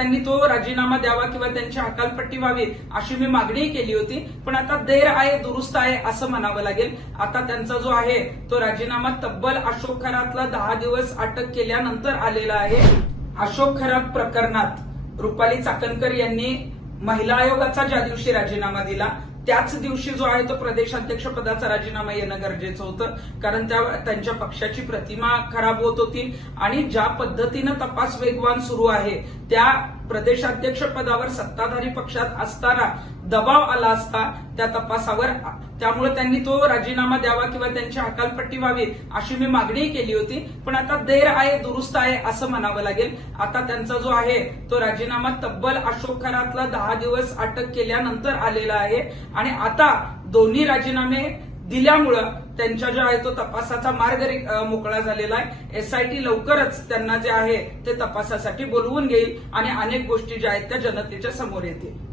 त्यांनी तो राजीनामा द्यावा किंवा त्यांची हकालपट्टी व्हावी अशी मी मागणी केली होती. पण आता देर आहे दुरुस्त आहे असं म्हणावं लागेल. आता त्यांचा जो आहे तो राजीनामा तब्बल अशोक खरातला 10 दिवस अटक केल्यानंतर आलेला आहे. अशोक खरात प्रकरणात रुपाली चाकणकर यांनी महिला आयोगाचा ज्या दिवशी राजीनामा दिला त्याच दिवशी जो आहे तो प्रदेशाध्यक्ष पदाचा राजीनामा येणं गरजेचं होतं. कारण त्यांच्या पक्षाची प्रतिमा खराब होत होती आणि ज्या पद्धतीनं तपास वेगवान सुरू आहे त्या प्रदेशाध्यक्ष पदावर सत्ताधारी पक्षात असताना दबाव आला असता त्या तपासावर. त्यामुळे त्यांनी तो राजीनामा द्यावा किंवा त्यांची हकालपट्टी व्हावी अशी मी मागणी केली होती. पण आता देर आहे दुरुस्त आहे असं म्हणावं लागेल. आता त्यांचा जो आहे तो राजीनामा तब्बल अशोक खरातला 10 दिवस अटक केल्यानंतर आलेला आहे आणि आता दोन्ही राजीनामे दिल्यामुळं त्यांच्या जो आहे तो तपासाचा मार्ग मोकळा झालेला आहे. एसआयटी लवकरच त्यांना जे आहे ते तपासासाठी बोलवून घेईल आणि अनेक गोष्टी ज्या आहेत त्या जनतेच्या समोर येतील.